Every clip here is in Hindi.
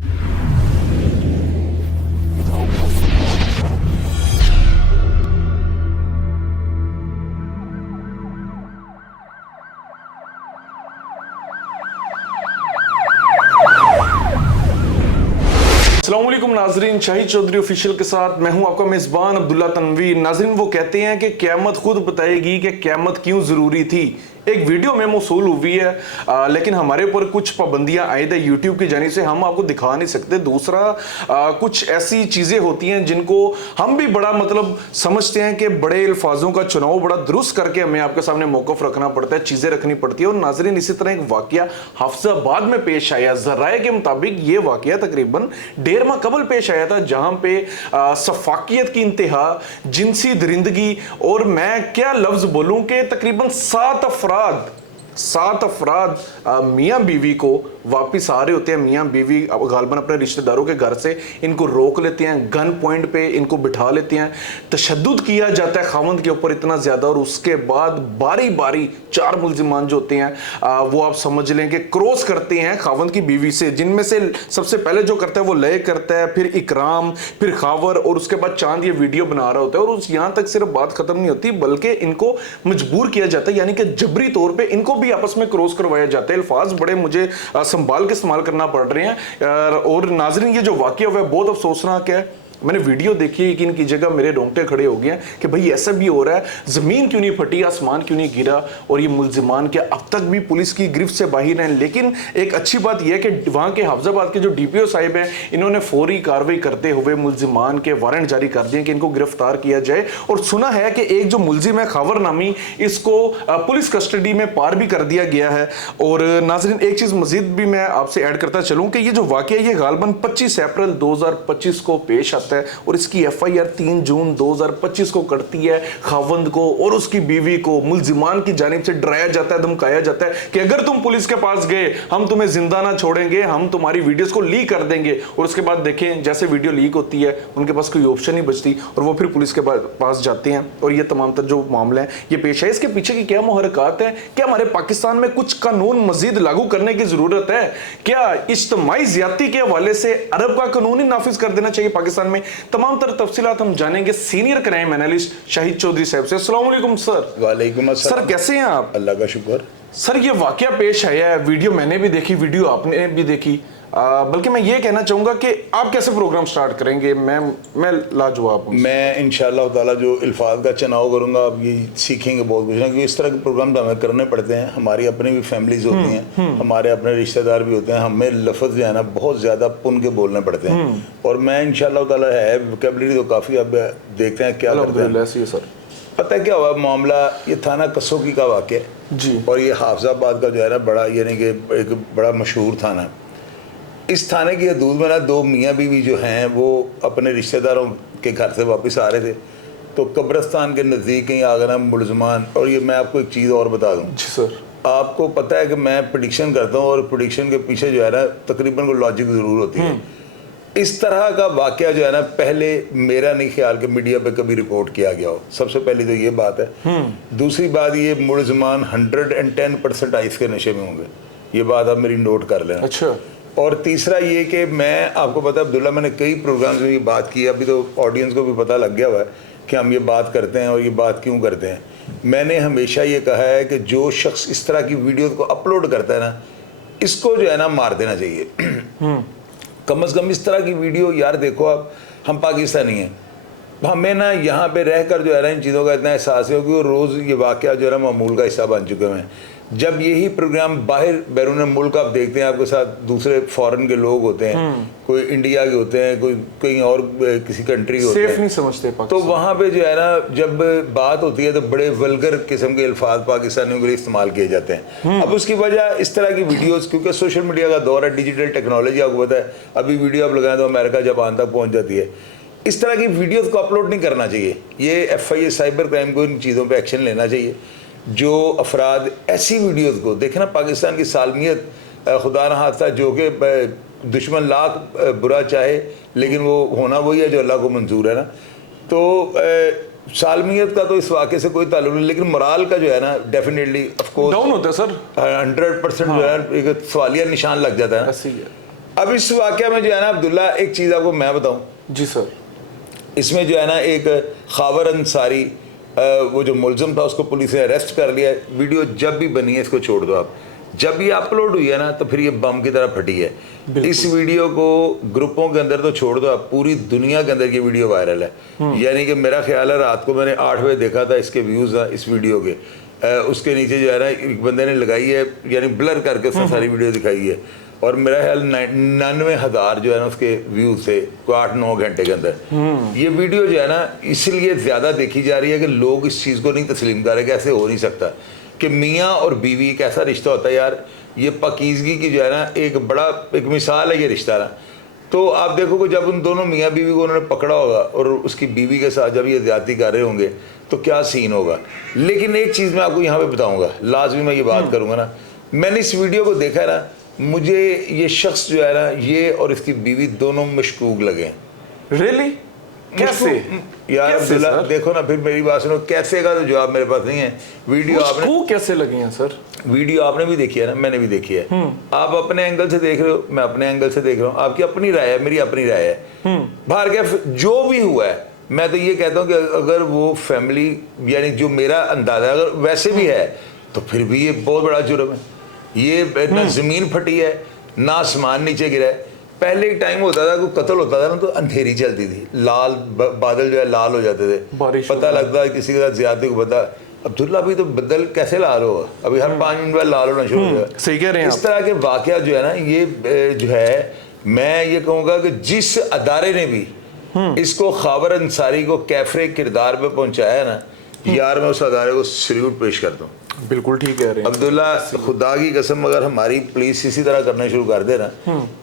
अस्सलामुअलैकुम नाजरीन, शाहिद चौधरी ऑफिशियल के साथ मैं हूं आपका मेजबान अब्दुल्ला तनवीर। नाजरीन, वो कहते हैं कि क़यामत खुद बताएगी कि क़यामत क्यों जरूरी थी। एक वीडियो में मौसूल हुई है, लेकिन हमारे ऊपर कुछ पाबंदियां आयद है यूट्यूब की जानिब से, हम आपको दिखा नहीं सकते। दूसरा, कुछ ऐसी चीजें होती हैं जिनको हम भी बड़ा समझते हैं कि बड़े अल्फाजों का चुनाव बड़ा दुरुस्त करके हमें आपके सामने मौकफ रखना पड़ता है, चीजें रखनी पड़ती है। और नाजरीन, इसी तरह एक वाकया हाफिजाबाद में पेश आया। जराए के मुताबिक ये वाकया तकरीबन 1.5 माह कबल पेश आया था, जहां पे सफाकियत की इंतहा, जिनसी दरिंदगी, और मैं क्या लफ्ज बोलूं कि तकरीबन 7 अफराद मियाँ बीवी को वापिस आ रहे होते हैं। मियाँ बीवी गालबन अपने रिश्तेदारों के घर से इनको रोक लेते हैं, गन पॉइंट पे इनको बिठा लेते हैं, तशद्दुद किया जाता है खावंद के ऊपर इतना ज़्यादा। और उसके बाद बारी बारी 4 मुल्जिमान जो होते हैं वो आप समझ लें कि क्रॉस करते हैं खावंद की बीवी से, जिनमें से सबसे पहले जो करता है वो लय करता है, फिर इकराम, फिर खावर, और उसके बाद चांद ये वीडियो बना रहा होता है। और उस यहाँ तक सिर्फ बात खत्म नहीं होती, बल्कि इनको मजबूर किया जाता है, यानी कि जबरी तौर पर इनको भी आपस में क्रॉस करवाया जाता है। अल्फाज बड़े मुझे संभाल के इस्तेमाल करना पड़ रहे हैं। और नाज़रीन, ये जो वाकया हुआ है बहुत अफसोसनाक है। मैंने वीडियो देखी, यकीन कीजिएगा मेरे रोंगटे खड़े हो गए कि भाई ऐसा भी हो रहा है, ज़मीन क्यों नहीं फटी, आसमान क्यों नहीं गिरा, और ये मुल्जिमान क्या अब तक भी पुलिस की गिरफ्त से बाहर हैं। लेकिन एक अच्छी बात यह है कि वहाँ के हाफिजाबाद के जो DPO साहिब हैं, इन्होंने फौरी कार्रवाई करते हुए मुल्जिमान के वारंट जारी कर दिए कि इनको गिरफ्तार किया जाए। और सुना है कि एक जो मुल्जिम है खावर नामी, इसको पुलिस कस्टडी में पार भी कर दिया गया है। और नाज़रीन, एक चीज़ मजीद भी मैं आपसे ऐड करता चलूँ कि ये जो वाकया ये गालबन 25 अप्रैल 2025 को पेश आता है, और इसकी FIR 3 जून 2025 को करती है। खावंद को और उसकी बीवी को मुल्जिमान की जानिब से डराया जाता है, धमकाया जाता है कि अगर तुम पुलिस के पास गए हम तुम्हें जिंदा ना छोड़ेंगे, हम तुम्हारी वीडियोस को लीक कर देंगे। और उसके बाद देखें जैसे वीडियो लीक होती है उनके पास कोई ऑप्शन नहीं बचती और वो फिर पुलिस के पास जाते हैं। और ये तमाम तर जो मामला है ये पेश है। इसके पीछे की क्या मुहरकात है? क्या हमारे पाकिस्तान में कुछ कानून मजीद लागू करने की जरूरत है? क्या इज्तिमाई ज्यादती के हवाले से अरब का कानून ही नाफिज कर देना चाहिए पाकिस्तान में? तमाम तर तफसीलात हम जानेंगे senior crime analyst Shahid Chaudhary साहब से। अस्सलाम वालेकुम सर। वालेकुम अस्सलाम। सर कैसे हैं आप? अल्लाह का शुक्र। सर ये वाकया पेश आया है, वीडियो मैंने भी देखी, वीडियो आपने भी देखी, बल्कि मैं ये कहना चाहूंगा कि आप कैसे प्रोग्राम स्टार्ट करेंगे? मैं लाजवाब हूं। मैं इंशाअल्लाह ताला जो अल्फाज का चुनाव करूंगा, आप ये सीखेंगे बहुत कुछ ना, क्योंकि इस तरह के प्रोग्राम तो हमें करने पड़ते हैं। हमारी अपनी भी फैमिलीज होती हैं, हमारे अपने रिश्तेदार भी होते हैं, हमें लफ्ज़ जो है ना बहुत ज़्यादा पुन के बोलने पड़ते हैं। और मैं इंशाअल्लाह ताला है वोकैबुलरी तो काफ़ी, अब देखते हैं क्या करते हैं। सर पता है क्या हुआ मामला? ये थाना कसौकी का वाक़या जी, और ये हाफिजाबाद का जो है ना बड़ा, यानी कि एक बड़ा मशहूर थाना। इस थाने की हदूद में ना 2 मियाँ बीवी जो हैं वो अपने रिश्तेदारों के घर से वापस आ रहे थे, तो कब्रिस्तान के नज़दीक ही आ गए ना मुल्ज़मान। और ये मैं आपको एक चीज़ और बता दूँ जी सर, आपको पता है कि मैं प्रेडिक्शन करता हूँ और प्रेडिक्शन के पीछे जो है ना तकरीबन को लॉजिक ज़रूर होती है। इस तरह का वाक़या जो है ना पहले मेरा नहीं ख्याल कि मीडिया पे कभी रिपोर्ट किया गया हो। सबसे पहले तो ये बात है। दूसरी बात, ये मुल्ज़मान 110% आइस के नशे में होंगे, ये बात आप मेरी नोट कर लेना। अच्छा। और तीसरा ये कि मैं आपको पता है अब्दुल्ला, मैंने कई प्रोग्राम्स में ये बात की, अभी तो ऑडियंस को भी पता लग गया हुआ है कि हम ये बात करते हैं और ये बात क्यों करते हैं। मैंने हमेशा ये कहा है कि जो शख्स इस तरह की वीडियो को अपलोड करता है ना, इसको जो है ना मार देना चाहिए। कम से कम इस तरह की वीडियो, यार देखो आप, हम पाकिस्तानी हैं, हमें ना यहाँ पे रहकर जो है ना इन चीज़ों का इतना एहसास है कि रोज़ ये वाक़या जो है ना मामूल का हिस्सा बन चुके हैं। जब यही प्रोग्राम बाहर बैरून मुल्क आप देखते हैं, आपके साथ दूसरे फॉरेन के लोग होते हैं, कोई इंडिया के होते हैं, कोई कहीं और किसी कंट्री होते हैं, नहीं समझते तो वहाँ पे जो है ना जब बात होती है तो बड़े वल्गर किस्म के अल्फाज पाकिस्तानियों के लिए इस्तेमाल किए जाते हैं। अब उसकी वजह इस तरह की वीडियोस, क्योंकि सोशल मीडिया का दौर है, डिजिटल टेक्नोलॉजी, आपको पता है अभी वीडियो आप लगाएं तो अमेरिका जापान तक पहुँच जाती है। इस तरह की वीडियोस को अपलोड नहीं करना चाहिए। ये FIA साइबर क्राइम को इन चीज़ों पर एक्शन लेना चाहिए। जो अफराद ऐसी वीडियोस को देखना, पाकिस्तान की सालमियत खुदा न खास्ता, जो कि दुश्मन लाख बुरा चाहे लेकिन वो होना वही है जो अल्लाह को मंजूर है ना, तो सालमियत का तो इस वाक़े से कोई ताल्लुक नहीं, लेकिन मोराल का जो है ना डेफिनेटली ऑफ कोर्स डाउन होता है सर। 100% जो है एक सवालिया निशान लग जाता है ना। अब इस वाक़या में जो है ना अब्दुल्ला, एक चीज़ आपको मैं बताऊं, जी सर, इसमें जो है ना एक खावर अंसारी वो जो मुलजिम था उसको पुलिस ने अरेस्ट कर लिया। वीडियो जब भी बनी है इसको छोड़ दो आप, जब ये अपलोड हुई है ना तो फिर ये बम की तरह फटी है। इस वीडियो को ग्रुपों के अंदर तो छोड़ दो आप, पूरी दुनिया के अंदर ये वीडियो वायरल है। यानी कि मेरा ख्याल है रात को मैंने 8 बजे देखा था इसके व्यूज़ इस वीडियो के। उसके नीचे जो है ना एक बंदे ने लगाई है, यानी ब्लर करके उसने सारी वीडियो दिखाई है, और मेरा ख्याल 99,000 जो है ना उसके व्यूज थे 8-9 घंटे के अंदर। ये वीडियो जो है ना इसलिए ज़्यादा देखी जा रही है कि लोग इस चीज़ को नहीं तस्लीम कर रहे कि ऐसे हो नहीं सकता कि मियाँ और बीवी एक ऐसा रिश्ता होता है यार। ये पाकीज़गी की जो है ना एक मिसाल है ये रिश्ता ना। तो आप देखो कि जब उन दोनों मियाँ बीवी को उन्होंने पकड़ा होगा और उसकी बीवी के साथ जब ये ज़्यादती कर रहे होंगे तो क्या सीन होगा। लेकिन एक चीज़ मैं आपको यहाँ पे बताऊँगा, लाजमी मैं ये बात करूँगा ना, मैंने इस वीडियो को देखा ना, मुझे ये शख्स जो है ना ये और इसकी बीवी दोनों मशकूक लगे। रियली? कैसे यार अब्दुल्ला देखो ना, फिर मेरी बात सुनो, कैसे का तो जवाब मेरे पास नहीं है। वीडियो आपने कैसे लगे हैं सर? वीडियो आपने भी देखी है ना, मैंने भी देखी है। आप अपने एंगल से देख रहे हो, मैं अपने एंगल से देख रहा हूँ, आपकी अपनी राय है, मेरी अपनी राय है। बाहर क्या जो भी हुआ है, मैं तो ये कहता हूँ कि अगर वो फैमिली, यानी जो मेरा अंदाजा अगर वैसे भी है तो फिर भी ये बहुत बड़ा जुर्म है। ये ना जमीन फटी है ना आसमान नीचे गिरा है। पहले एक टाइम होता था, कोई कत्ल होता था ना तो अंधेरी चलती थी, लाल बादल जो है लाल हो जाते थे, पता लगता है किसी के साथ ज्यादा को पता। अब्दुल्ला अभी तो बदल कैसे लाल होगा, अभी हर 5 मिनट बाद लाल होना शुरू हो जाए। सही कह रहे हैं इस तरह के वाकया जो है ना, ये जो है, मैं ये कहूँगा कि जिस अदारे ने भी इसको खावर अंसारी को कैफरे किरदार पे पहुंचाया ना, यार मैं उस अदारे को सल्यूट पेश करता हूँ। बिल्कुल ठीक कह रहे हैं अब्दुल्ला, खुदा की कसम अगर हमारी पुलिस इसी तरह करना शुरू कर दे ना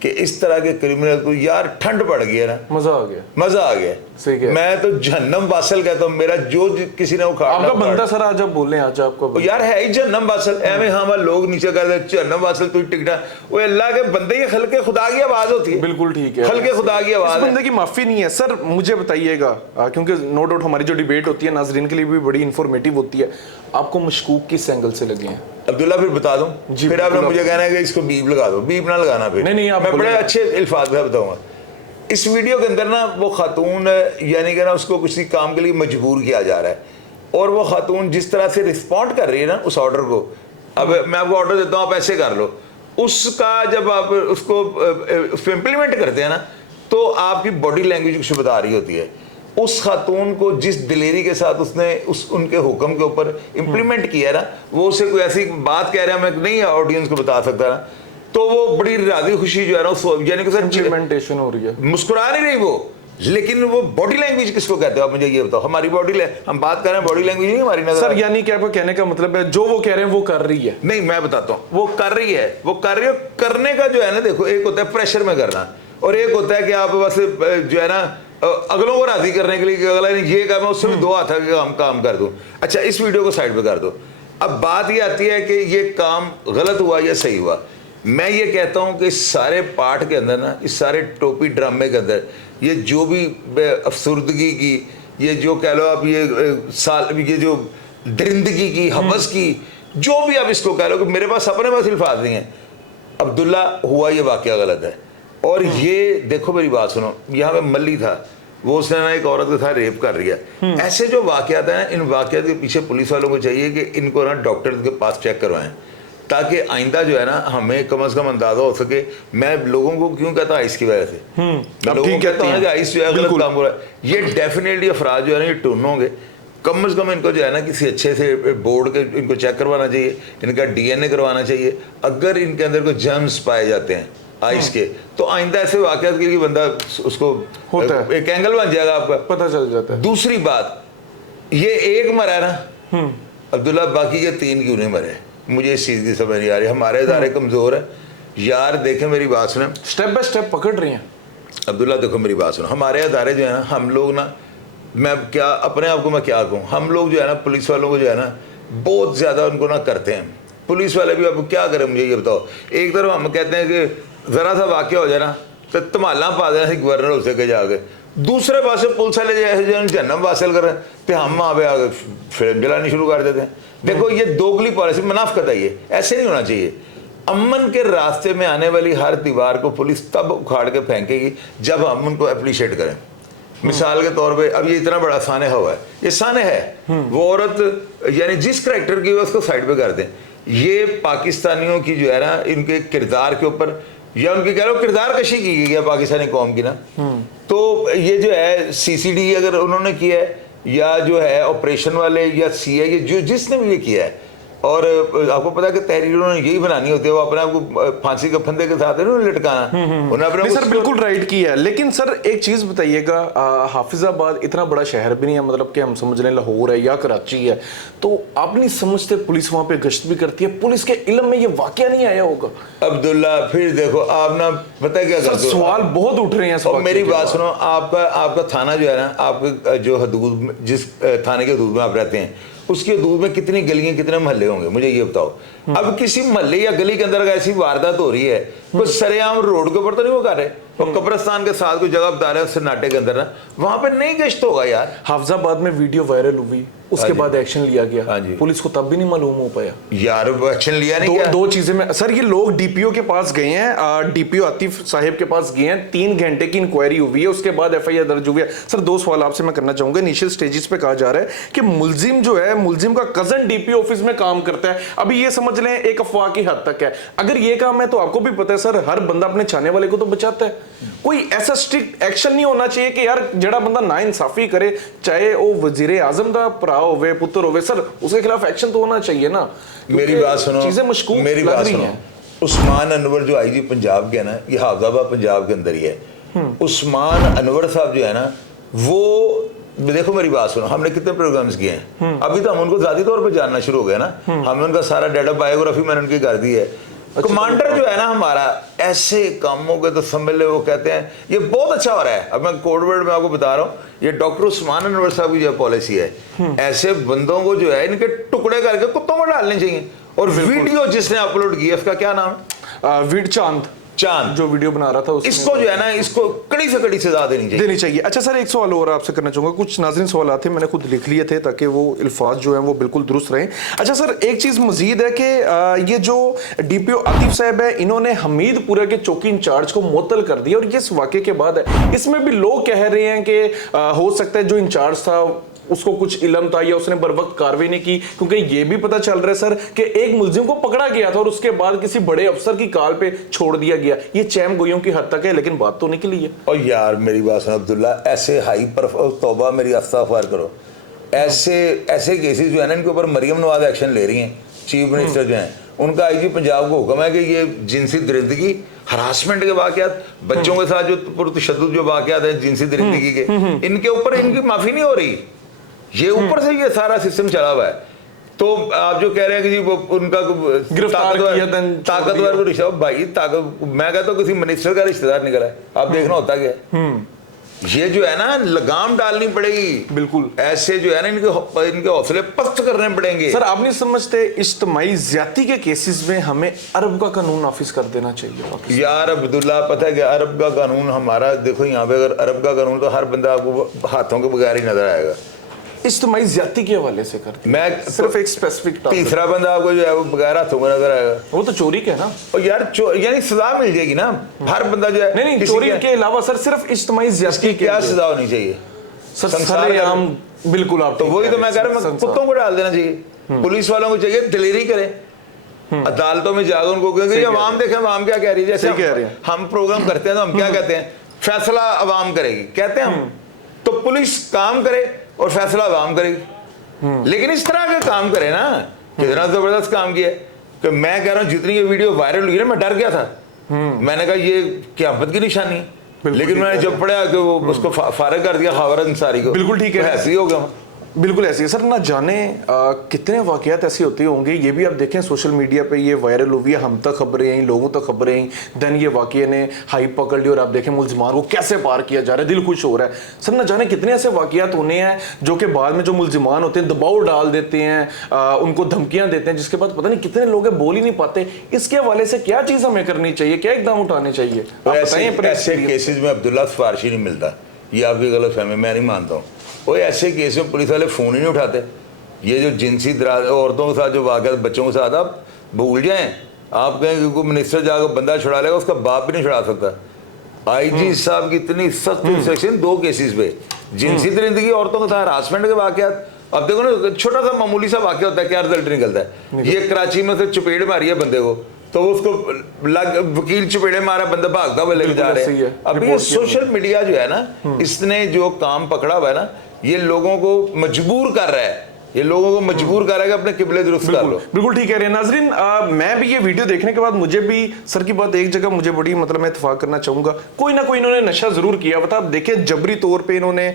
कि इस तरह के क्रिमिनल को, यार ठंड पड़ गई है ना, मजा आ गया, मजा आ गया। सही कह, मैं तो जहन्नम वासल कहता हूँ, मेरा जो किसी ने उखाड़ा आपका बंदा सर आज आप बोल रहे हैं, आज आपका यार है ही जहन्नम वासल। एवं हाँ लोग नीचे कर दे जहन्नम वासल, तू टिकटा, वो अल्लाह के बंदे, ये खलके खुदा की आवाज होती है। बिल्कुल ठीक है, खलके खुदा की आवाज, बंदे की माफी नहीं है। सर मुझे बताइएगा, क्योंकि नो डाउट हमारी जो डिबेट होती है नाजरीन के लिए भी बड़ी इंफॉर्मेटिव होती है, आपको मशकूक किस एंगल से लगे हैं? अब्दुल्ला फिर बता दूं, फिर आपने मुझे कहना है कि इसको बीप लगा दो, बीप ना लगाना। फिर नहीं, मैं बड़े अच्छे अल्फाज में बताऊंगा। इस वीडियो के अंदर ना वो खातून, यानी कि ना उसको किसी काम के लिए मजबूर किया जा रहा है, और वो खातून जिस तरह से रिस्पॉन्ड कर रही है ना उस ऑर्डर को, अब मैं आपको ऑर्डर देता हूँ आप ऐसे कर लो, उसका जब आप उसको उस पर इम्प्लीमेंट करते हैं ना तो आपकी बॉडी लैंग्वेज कुछ बता रही होती है। उस खातून को जिस दिलेरी के साथ उसने उनके हुक्म के ऊपर इम्प्लीमेंट किया ना, वो उसे कोई ऐसी बात कह रहा है मैं नहीं ऑडियंस को बता सकता ना, तो वो बड़ी राजी खुशी जो है ना उसको, यानी कि इम्प्लीमेंटेशन हो रही है, मुस्कुरा नहीं रही वो। लेकिन वो बॉडी लैंग्वेज किसको कहते हो आप मुझे ये बताओ। हमारी बॉडी, हम बात कर रहे हैं बॉडी लैंग्वेज नहीं हमारी नजर। सर यानी कि आपको कहने का मतलब है जो वो कह रहे हैं वो कर रही है? नहीं, मैं बताता हूँ, वो कर रही है, वो कर रही है। करने का जो है ना, देखो एक होता है प्रेशर में करना, और एक होता है कि आप बस जो है ना अगलों को राजी करने के लिए कि अगला ने ये कहा मैं उससे भी 2 हाथ के काम कर दूं। अच्छा, इस वीडियो को साइड पे कर दो। अब बात ये आती है कि ये काम गलत हुआ या सही हुआ। मैं ये कहता हूं कि इस सारे पार्ट के अंदर ना, इस सारे टोपी ड्रामे के अंदर, ये जो भी अफसुर्दगी की, ये जो कह लो आप, ये जो दरिंदगी की, हवस की, जो भी आप इसको कह लो, कि मेरे पास अपने पास अल्फाज नहीं है। अब्दुल्ला, हुआ ये वाकया गलत है। और ये देखो मेरी बात सुनो, यहाँ पे मल्ली था, वो उसने ना एक औरत के साथ रेप कर रही है। ऐसे जो वाकयात हैं, इन वाकयात के पीछे पुलिस वालों को चाहिए कि इनको ना डॉक्टर के पास चेक करवाएं, ताकि आइंदा जो है ना हमें कम से कम अंदाजा हो सके। मैं लोगों को क्यों कहता आइस की वजह से, मैं लोगों को कहता हूँ कि आइस जो है गलत काम हो रहा है। ये डेफिनेटली अफराद जो है ना ये टून होंगे, कम से कम इनको जो है ना किसी अच्छे से बोर्ड के इनको चेक करवाना चाहिए, इनका DNA करवाना चाहिए। अगर इनके अंदर कोई जर्म्स पाए जाते हैं आइस के, तो आइंदा ऐसे वाकयात के लिए बंदा उसको होता है, एक एंगल बन जाएगा, आपका पता चल जाता है। दूसरी बात, ये एक मरा है ना अब्दुल्ला, बाकी के 3 क्यों नहीं मरे? मुझे इस चीज़ की समझ नहीं आ रही। हमारे इदारे कमज़ोर है यार। देखें मेरी बात सुने, स्टेप बाय स्टेप पकड़ रही हैं अब्दुल्ला। देखो मेरी बात सुनो, हमारे इदारे जो है ना, हम लोग ना, मैं क्या अपने आप को मैं क्या कहूँ, हम लोग जो है ना पुलिस वालों को जो है ना बहुत ज़्यादा उनको ना करते हैं। पुलिस वाले भी अब क्या करें मुझे ये बताओ। एक तरफ हम कहते हैं कि ज़रा सा वाक़या हो जाए ना तो धमाला पा देना गवर्नर हो सके जाके, दूसरे पास पुलिस वाले जो जहन्नम हासिल करें तो हम वहाँ पे आगे फिल्म जलानी शुरू कर देते हैं। देखो ये दोगली पॉलिसी, मुनाफिकत है, ये ऐसे नहीं होना चाहिए। अमन के रास्ते में आने वाली हर दीवार को पुलिस तब उखाड़ के फेंकेगी जब हम उनको अप्रिशिएट करें। मिसाल के तौर पे अब ये इतना बड़ा साने हुआ है, ये साने है, वो औरत यानी जिस करैक्टर की है उसको साइड पे कर दें। ये पाकिस्तानियों की जो है ना, इनके किरदार के ऊपर या उनकी कह लो किरदार कशी की गई है पाकिस्तानी कौम की ना, तो ये जो है सीसीडी अगर उन्होंने किया है या जो है ऑपरेशन वाले या सीआईए जो जिसने भी ये किया है, और आपको पता है कि तहरीर उन्होंने यही बनानी होती है, वो अपने आप को फांसी के फंदे के साथ लटकाना, उन्होंने अपने सर बिल्कुल राइट की है। लेकिन सर एक चीज बताइएगा, हाफिजाबाद इतना बड़ा शहर भी नहीं है, मतलब कि हम समझ लें लाहौर है या कराची है, तो आप नहीं समझते पुलिस वहां पे गश्त भी करती है, पुलिस के इल्म में ये वाकया नहीं आया होगा? अब्दुल्ला फिर देखो आप ना पता है क्या करते हो, सवाल बहुत उठ रहे हैं। और मेरी बात सुनो, आपका थाना जो है ना, आपका जो हदूद जिस थाने के हदूद में आप रहते हैं उसके हदूद में कितनी गलियां कितने मोहल्ले होंगे, मुझे ये बताओ। अब किसी मोहल्ले या गली के अंदर अगर ऐसी वारदात हो रही है तो सरेआम रोड के ऊपर तो नहीं वो कर रहे, और कब्रिस्तान के साथ कोई जगह बता रहे हैं सन्नाटे के अंदर ना, वहां पे नहीं गश्त होगा यार। हाफिजाबाद में वीडियो वायरल हुई, उसके बाद एक्शन लिया गया, हाँ जी। पुलिस को तब भी नहीं मालूम हो पाया यार, एक्शन लिया नहीं गया। दो चीजें में सर, ये लोग डीपीओ के पास गए हैं, डीपीओ आतिफ साहिब के पास गए हैं, 3 घंटे की इंक्वायरी हुई है, उसके बाद एफआईआर दर्ज हुई है। सर 2 सवाल आपसे मैं करना चाहूंगा। इनिशियल स्टेजेस पे कहा जा रहा है कि मुलजिम जो है, मुलजिम का कजन डीपीओ ऑफिस में काम करता है। अभी ये समझ लें एक अफवाह की हद तक है। अगर ये काम है तो आपको भी पता है सर, हर बंदा अपने चाहने वाले को तो बचाता है। कोई ऐसा स्ट्रिक्ट एक्शन नहीं होना चाहिए कि यार जड़ा बंदा ना इंसाफी करे, चाहे वो वजीर आजम का भरा होवे पुत्र होवे, सर उसके खिलाफ एक्शन तो होना चाहिए ना। मेरी बात सुनो, चीजें मशकूक मेरी लग बात रही सुनो, हैं। उस्मान अनवर जो आईजी पंजाब के है ना, ये हाफिजाबाद पंजाब के अंदर ही है। उस्मान अनवर साहब जो है ना, वो देखो मेरी बात सुनो, हमने कितने प्रोग्राम्स किए हैं, अभी तो हम उनको ज़ाती तौर पे जानना शुरू हो गया ना, हमने उनका सारा डाटा बायोग्राफी मैंने उनकी कर दी है। कमांडर जो है ना हमारा, ऐसे कामों के तो समझ ले, वो कहते हैं ये बहुत अच्छा हो रहा है। अब मैं कोड वर्ड में आपको बता रहा हूँ, ये डॉक्टर उस्मान अनवर साहब की जो पॉलिसी है, ऐसे बंदों को जो है इनके टुकड़े करके कुत्तों में डालने चाहिए। और वीडियो जिसने अपलोड किया उसका क्या नाम है? वीर चांद जो वीडियो बना रहा था, इसको जो है ना, इसको कड़ी से कड़ी सजा देनी चाहिए। अच्छा सर एक सवाल और आपसे करना चाहूंगा, कुछ नाज़रीन सवाल थे मैंने खुद लिख लिए थे ताकि वो अल्फाज जो हैं वो बिल्कुल दुरुस्त रहें। अच्छा सर एक चीज़ मजीद है कि ये जो डीपीओ आतिफ साहब है, इन्होंने हमीदपुरा के चौकी इंचार्ज को मुअत्तल कर दिया, और ये इस वाक़े के बाद है। इसमें भी लोग कह रहे हैं कि हो सकता है जो इंचार्ज था उसको कुछ इल्म था या उसने बर वक्त कार्रवाई नहीं की, क्योंकि ये भी पता चल रहा है सर कि एक मुलजिम को पकड़ा गया था और उसके बाद किसी बड़े अफसर की कॉल पे छोड़ दिया गया। ये चैम गोइयों की हद तक है, लेकिन बात तो निकली है। और यार मेरी बात सुन अब्दुल्ला, ऐसे हाई पर तौबा मेरी अस्तगफार करो, ऐसे केसेस जो है ना, इनके ऊपर मरियम नवाज एक्शन ले रही हैं। चीफ मिनिस्टर जो हैं, उनका आईजी पंजाब को हुक्म है कि ये जिनसी दरिंदगी, हरासमेंट के वाकयात, बच्चों के साथ जो पुरतशद्दुद जो वाकयात है जिनसी दरिंदगी के, इनके ऊपर इनकी माफी नहीं हो रही। ये ऊपर से ये सारा सिस्टम चला हुआ है। तो आप जो कह रहे हैं कि जी वो उनका ताकतवर को रिश्ता, भाई ताकत, मैं कहता हूँ किसी मिनिस्टर का रिश्तेदार निकला है, आप देखना होता क्या है। ये जो है ना लगाम डालनी पड़ेगी, बिल्कुल ऐसे जो है ना इनके हौसले पस्त करने पड़ेंगे। सर आप नहीं समझते इज्तिमाई ज्यादती के केसेस में हमें अरब का कानून नाफिज कर देना चाहिए? यार अब्दुल्ला पता है कि अरब का कानून हमारा, देखो यहाँ पे अगर अरब का कानून तो हर बंदा आपको हाथों के बगैर ही नजर आएगा। इज्तिमाई ज्यादती के हवाले से करते मैं सिर्फ एक स्पेसिफिक तीसरा बंदा आपको जो है वो बगैर हाथों में नजर आएगा, वो तो चोरी के है ना। और यार यानी सजा मिल जाएगी ना, हर बंदा जो है। नहीं चोरी के अलावा सर सिर्फ इज्तिमाई ज्यादती की क्या सजा होनी चाहिए सर? बिल्कुल आप तो वही तो मैं कह रहा हूँ, कुत्तों को डाल देना चाहिए। पुलिस वालों को चाहिए दिलेरी करें, अदालतों में जाकर उनको कहेंगे अवाम देखें अवाम क्या कह रही है। जैसे हम प्रोग्राम करते हैं तो हम क्या कहते हैं, फैसला अवाम करेगी कहते हैं हम, तो पुलिस काम करे और फैसला अवाम करेगी। लेकिन इस तरह के काम करे ना, कितना जबरदस्त काम किया कि मैं कह रहा हूँ जितनी ये वीडियो वायरल हुई ना, मैं डर गया था। मैंने कहा ये क़यामत की निशानी है, लेकिन मैंने जब पढ़ा कि वो उसको फारिग कर दिया खबर अंसारी को, बिल्कुल ठीक है, ऐसे ही हो गया। बिल्कुल ऐसे ही सर, ना जाने कितने वाकयात ऐसे होते होंगे। ये भी आप देखें सोशल मीडिया पे ये वायरल हुई है, हम तक खबरें आई, लोगों तक खबरें आई, देन ये वाकये ने हाइप पकड़ ली और आप देखें मुलजिमान को कैसे पार किया जा रहा है, दिल खुश हो रहा है। सर ना जाने कितने ऐसे वाकयात होने हैं जो कि बाद में जो मुलजिमान होते हैं दबाव डाल देते हैं, उनको धमकियां देते हैं, जिसके बाद पता नहीं कितने लोग बोल ही नहीं पाते। इसके हवाले से क्या चीज़ हमें करनी चाहिए, क्या इकदाम उठाने चाहिए? ऐसे केसेज में अब्दुल्ला सिफारिशी नहीं मिलता, ये आपकी गलत फहमी, मैं नहीं मानता हूँ। वो ऐसे केस में पुलिस वाले फ़ोन ही नहीं उठाते। ये जो जिनसी औरतों के साथ जो वाक़यात बच्चों के साथ, आप भूल जाएं, आप कहें कि कोई मिनिस्टर जाकर बंदा छुड़ा लेगा, उसका बाप भी नहीं छुड़ा सकता। आईजी साहब की इतनी सख्त इंस्ट्रक्शन 2 केसेस पे, जिनसी दरिंदगी औरतों के साथ, हरासमेंट के वाकयात। अब देखो ना, छोटा सा मामूली सा वाकया होता है, क्या रिजल्ट निकलता है। ये कराची में से चपेट मारी है बंदे को, तो उसको वकील चपेड़े मारा, बंदा भागता हुआ लेके जा रहे हैं। अब ये सोशल मीडिया जो है ना, इसने जो काम पकड़ा हुआ है ना, ये लोगों को मजबूर कर रहा है, ये लोगों को मजबूर कर रहा है कि अपने किबले दुरुस्त कर लो। बिल्कुल ठीक है नाजरीन, मैं भी ये वीडियो देखने के बाद मुझे भी सर की बात एक जगह मुझे बड़ी मतलब मैं इत्तेफाक करना चाहूंगा, कोई ना कोई इन्होंने नशा जरूर किया हुआ था। आप देखिए जबरी तौर पे इन्होंने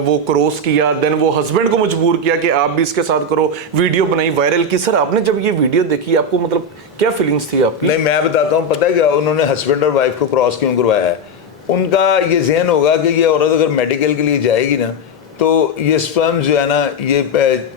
वो क्रॉस किया, देन वो हस्बैंड को मजबूर किया कि आप भी इसके साथ करो, वीडियो बनाई, वायरल की। सर आपने जब ये वीडियो देखी आपको मतलब क्या फीलिंग्स थी आपकी? नहीं, मैं बताता हूँ, पता है क्या उन्होंने हस्बैंड और वाइफ को क्रॉस क्यों करवाया है। उनका ये जहन होगा कि ये औरत अगर मेडिकल के लिए जाएगी ना, तो ये स्पर्म जो है ना, ये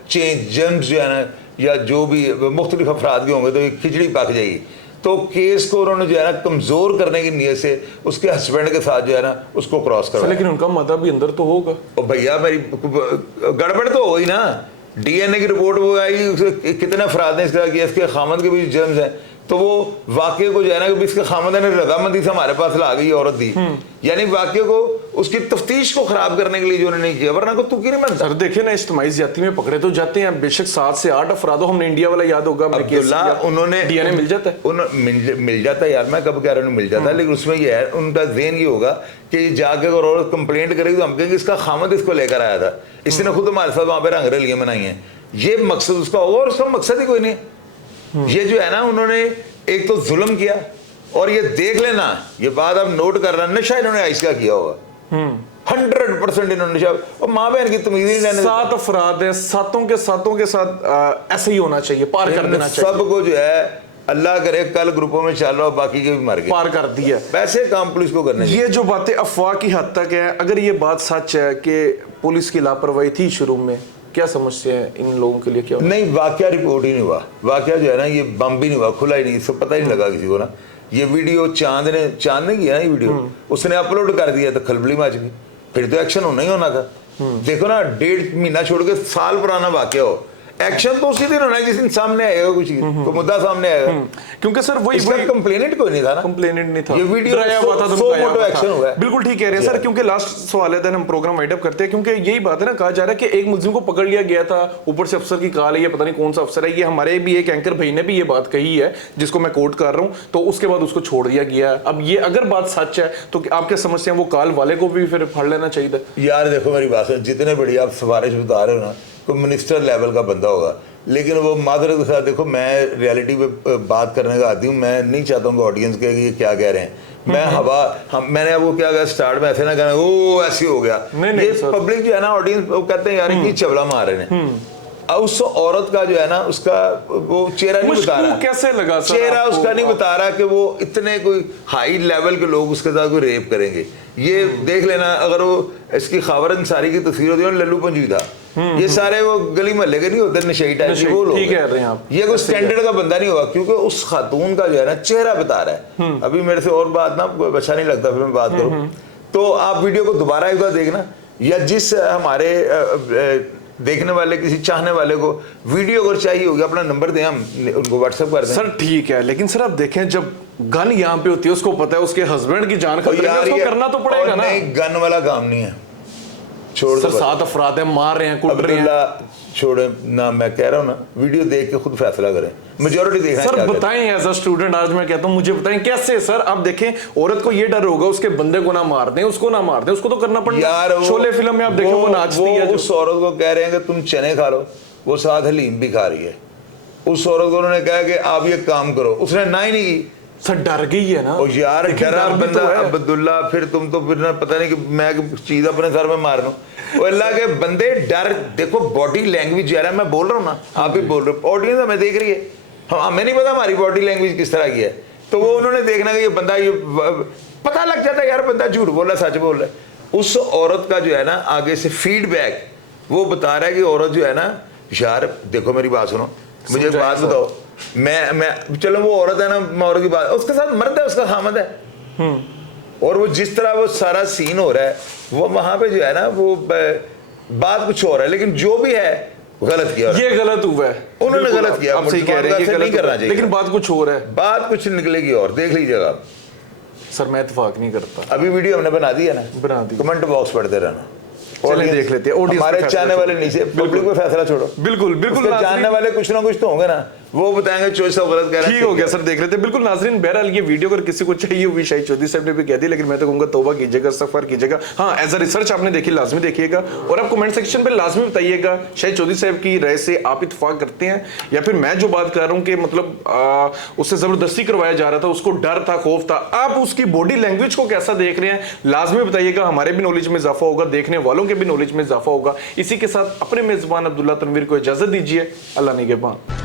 चेंज जर्म्स जो है ना, या जो भी मुख्तलिफ अफराद के होंगे, तो ये खिचड़ी पक जाएगी। तो केस को उन्होंने जो है ना कमज़ोर करने की नीयत से उसके हस्बैंड के साथ जो है ना उसको क्रॉस करवाया। लेकिन उनका मदा भी अंदर तो होगा। और भैया मेरी गड़बड़ तो हो गई ना, डीएनए की रिपोर्ट वो आई, कितने अफराद ने इसका किया, इसके खामद के भी जर्म्स हैं, तो वो वाक्य को जो है ना कि इसके खामद ने रजामंदी से हमारे पास ला गई औरत दी, यानी वाक्य को उसकी तफ्तीश को खराब करने के लिए जो उन्होंने किया, वरना को तुकी नहीं बनता। सर देखिए ना, इज्तिमाई ज्यादती में पकड़े तो जाते हैं बेशक 7 से 8 अफरादों, हमने इंडिया वाला याद होगा, उन्होंने डीएनए मिल जाता है, मिल जाता है यार, मैं कब कह रहा हूँ मिल जाता है, लेकिन उसमें ये है, उनका ज़हन ये होगा कि जाके अगर औरत कंप्लेंट करेगी तो हम कहेंगे इसका खामद इसको लेकर आया था, इसने खुद हमारे साथ वहाँ पे रंग रलियाँ बनाई हैं, ये मकसद उसका होगा, और उसका मकसद ही कोई नहीं। ये जो है ना, उन्होंने एक तो जुल्म किया, और ये देख लेना, ये बात आप नोट कर रहे हैं, नशा इन्होंने आइस का किया होगा 100% इन्होंने नशा, और माँ बहन की तमीज नहीं रहने। 7 अफराद हैं, सातों के साथ ऐसे ही होना चाहिए, पार कर देना चाहिए सबको। जो है अल्लाह करे कल ग्रुपों में चल रहा हो, बाकी के भी मर गए, पार कर दिया। वैसे काम पुलिस को करने। ये जो बातें अफवाह की हद तक है, अगर ये बात सच है कि पुलिस की लापरवाही थी शुरू में, क्या समस्या है इन लोगों के लिए? क्या नहीं, वाकया रिपोर्ट ही नहीं हुआ, वाकया जो है ना ये बम भी नहीं हुआ, खुला ही नहीं, इसको पता ही नहीं लगा किसी को ना। ये वीडियो चांद ने किया ना, ये वीडियो उसने अपलोड कर दिया, तो खलबली मच गई, फिर तो एक्शन होना ही होना था। देखो ना, 1.5 महीना छोड़ के साल पुराना वाकया हो, एक्शन तो उसी दिन होना है जिस दिन सामने आएगा कुछ तो मुद्दा सामने आएगा। क्योंकि सर वही कंप्लेनेंट कोई नहीं था ना, कंप्लेनेंट नहीं था, ये वीडियो डराया हुआ था, मोटो एक्शन हुआ है। बिल्कुल ठीक कह रहे हैं सर, क्योंकि लास्ट सवाल है, देन हम प्रोग्राम वाइंड अप करते हैं, क्योंकि यही बात है ना, कहा जा रहा है कि एक मुल्जिम को पकड़ लिया गया था, ऊपर से अफसर की कॉल है, ये पता नहीं कौन सा अफसर है, ये हमारे भी एक एंकर भाई ने भी ये बात कही है, जिसको मैं कोट कर रहा हूँ, तो उसके बाद उसको छोड़ दिया गया। अब ये अगर बात सच है तो आप क्या समझते हैं वो कॉल वाले को भी फिर फड़ लेना चाहिए? यार देखो मेरी बात है, जितने बड़ी आप सिफारिश बता रहे हो ना, कोई मिनिस्टर लेवल का बंदा होगा, लेकिन वो मादरत के साथ, देखो मैं रियलिटी पे बात करने का आती हूँ, मैं नहीं चाहता हूँ कि ऑडियंस के ये क्या कह रहे हैं, मैं मैंने अब वो क्या कहा स्टार्ट में ऐसे ना कहना वो ऐसे हो गया, ये पब्लिक जो है ना, ऑडियंस वो कहते हैं यार कि चबला मार रहे हैं। उस औरत का जो है ना, उसका वो चेहरा नहीं बता रहा, कैसे लगा चेहरा उसका नहीं बता रहा कि वो इतने कोई हाई लेवल के लोग उसके साथ कोई रेप करेंगे। ये देख लेना, अगर वो इसकी खावर अंसारी की तस्वीर होती है, लल्लू पंजू था, ये सारे वो गली महल्ले के नहीं होते नशेई टाइप वो लोग, ये कोई स्टैंडर्ड का बंदा नहीं होगा, क्योंकि उस खातून का जो है ना चेहरा बता रहा है। अभी मेरे से और बात ना अच्छा नहीं लगता, फिर मैं बात करूँ, तो आप वीडियो को दोबारा एक बार देखना, या जिस हमारे देखने वाले किसी चाहने वाले को वीडियो अगर चाहिए होगी, अपना नंबर दें, हम उनको व्हाट्सएप कर दें। सर ठीक है, लेकिन सर आप देखें, जब गन यहाँ पे होती है, उसको पता है उसके हस्बैंड की जान खतरे में, उसको करना तो पड़ेगा ना। नहीं, गन वाला काम नहीं है, छोड़ सर 7 अफराद है, मार रहे हैं, कुट रहे हैं, छोड़े ना, मैं कह रहा हूँ ना, वीडियो देख के खुद फैसला करें, मेजॉरिटी देखना। सर बताएं, एज अ स्टूडेंट आज मैं कहता हूँ, मुझे बताएं कैसे सर? आप देखें, औरत को ये डर होगा उसके बंदे को ना मार दें, उसको ना मार दें, उसको तो करना पड़ेगा यार। शोले फिल्म में आप देखें, वो नाचती है, उस औरत को कह रहे हैं कि तुम चने खा लो, वो साथ हलीम भी खा रही है। उस औरत को उन्होंने कहा कि आप ये काम करो, उसने ना ही नहीं की। सर डर गई है ना, ओ यार, डरा बंदा अब्दुल्ला, फिर तुम तो फिर ना पता नहीं कि मैं चीज अपने सर में मार लूं। वो अल्लाह के बंदे, डर देखो, बॉडी लैंग्वेज जो है, मैं बोल रहा हूँ ना, आप भी बोल रहे हो, ऑडियंस हमें देख रही है, हमें नहीं पता हमारी बॉडी लैंग्वेज किस तरह की है, तो वो उन्होंने देखना कि ये बंदा, ये पता लग जाता है यार बंदा झूठ बोल रहा है सच बोल रहा है। उस औरत का जो है ना आगे से फीडबैक वो बता रहा है कि औरत जो है ना, यार देखो मेरी बात सुनो, मुझे एक बात बताओ, मैं चलो वो औरत है ना, मैं औरत की बात, उसके साथ मर्द है, उसका खामद है, और वो जिस तरह वो सारा सीन हो रहा है, वो वहां पे जो है ना, वो बात कुछ और है, लेकिन जो भी है गलत किया। ये गलत हुआ है, उन्होंने बिल्कुल गलत किया, आप सही कह रहे हैं, ये मुसलमान गलत नहीं करना हुआ है। चाहिए। लेकिन बात कुछ और है बात कुछ निकलेगी और देख लीजिएगा आप। सर, मैं इत्तेफाक नहीं करता। अभी वीडियो हमने बना दी है ना, बना दी। कमेंट बॉक्स पढ़ते रहना, चलें देख लेते हैं। ऑडियंस हमारे पे फैसला चाहने वाले छोड़ो। नीचे, पब्लिक पे फैसला छोड़ो। बिल्कुल बिल्कुल उसके जानने वाले कुछ ना कुछ तो होंगे ना, वो बताएंगे चॉइस ऑफ गलत कह रहे हैं। ठीक हो गया सर, देख लेते हैं। बिल्कुल नाजरीन, बहरहाल ये वीडियो अगर किसी को चाहिए हुई, शाहिद चौधरी साहब ने भी कह दी, लेकिन मैं तो कहूंगा तौबा कीजिएगा, सफर कीजिएगा। हाँ, एज अ रिसर्च आपने देखी, लाजमी देखिएगा और आप कमेंट सेक्शन पे लाजमी बताइएगा शाहिद चौधरी साहब की राय से आप इत्तेफाक करते हैं या फिर मैं जो बात कर रहा हूं कि मतलब उससे जबरदस्ती करवाया जा रहा था, उसको डर था, खौफ था। आप उसकी बॉडी लैंग्वेज को कैसा देख रहे हैं, लाजमी बताइएगा। हमारे भी नॉलेज में इजाफा होगा, देखने वालों के भी नॉलेज में इजाफा होगा। इसी के साथ अपने मेजबान अब्दुल्ला तनवीर को इजाजत दीजिए। अल्लाह निगहबान।